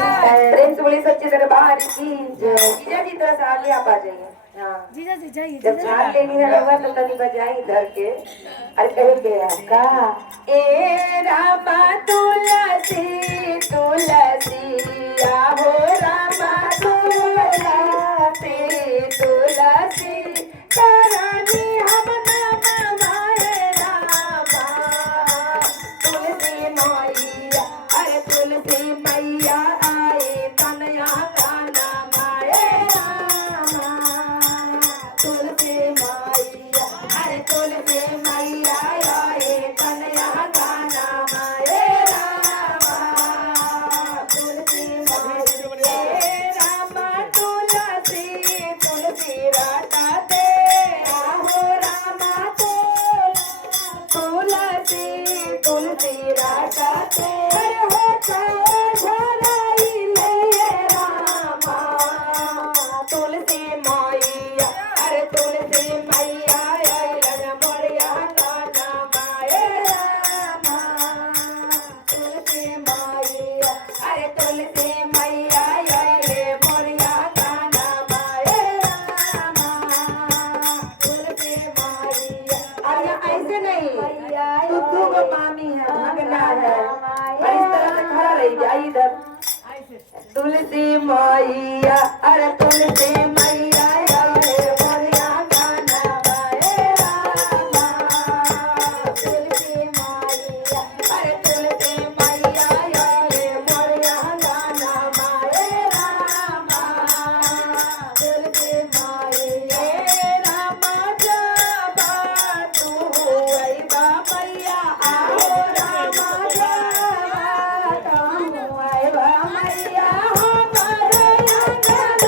प्रेम से बोली सच्चे दरबार की जीजा जी तरह से आगे आप आ जाइए। हाँ जीजा जी जाइए जब झाड़ लेनी है रहुआ तो तनी बजाई धर के अरे कहे गया का ए रामा तुलसी तुलसी आहो रामा तुलसी तुलसी करनी हम नाम माए रामा तुलसी मैया अरे तुलसी मैया आए तनया का नाम आए रामा तुलसी मैया अरे तुलसी मैया आए तनया का नाम आए रामा तुलसी मैया रामा तुलसी तुलसी राता दे आहो रामा तुलसी तुलसी राता दे होता झराई ले रामा तुलसी मैया अरे तुलसी मैया आइलन मोरिया का नाम आए रामा तुलसी मैया अरे तुलसी मैया आइले मोरिया का नाम आए रामा तुलसी मैया अरे ऐसे नहीं तू दो मामी है भगना है इस तरह से खड़ा रही जाइए इधर तुलसी मैया अरे तुलसी मैया आए मोरिया का नाम आए रामा तुलसी मैया अरे तुलसी मैया आए मोरिया का नाम आए रामा तुलसी मैया रामा जाबा तू आईबा मैया आओ रामा जाबा तू आईबा मैया हमारे अंगन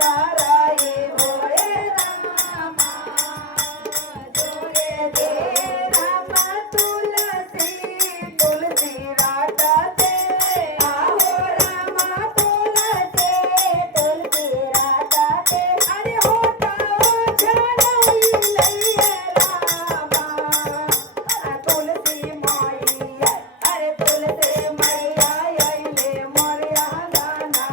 कराई भोरे रामा जोरे दे राम तुलसी तुलसी राधा दे आहो रामा तुलसी तुलसी राधा दे अरे होता जनाई लइए रामा तुलसी मैया अरे तुलसी मैया आइले मोरिया गाना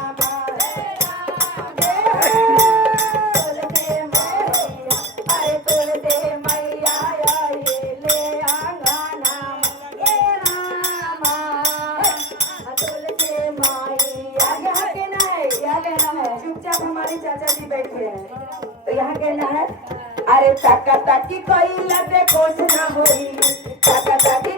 तुलसी मैया अरे तुलसी मैया आइले आंगना ए रामा तुलसी मैया यहाँ के ना है यहाँ कहना है चुपचाप हमारे चाचा जी बैठे हैं तो यहाँ कहना है अरे टाका टाकी कोई लगे कुछ ना होई टाका टाकी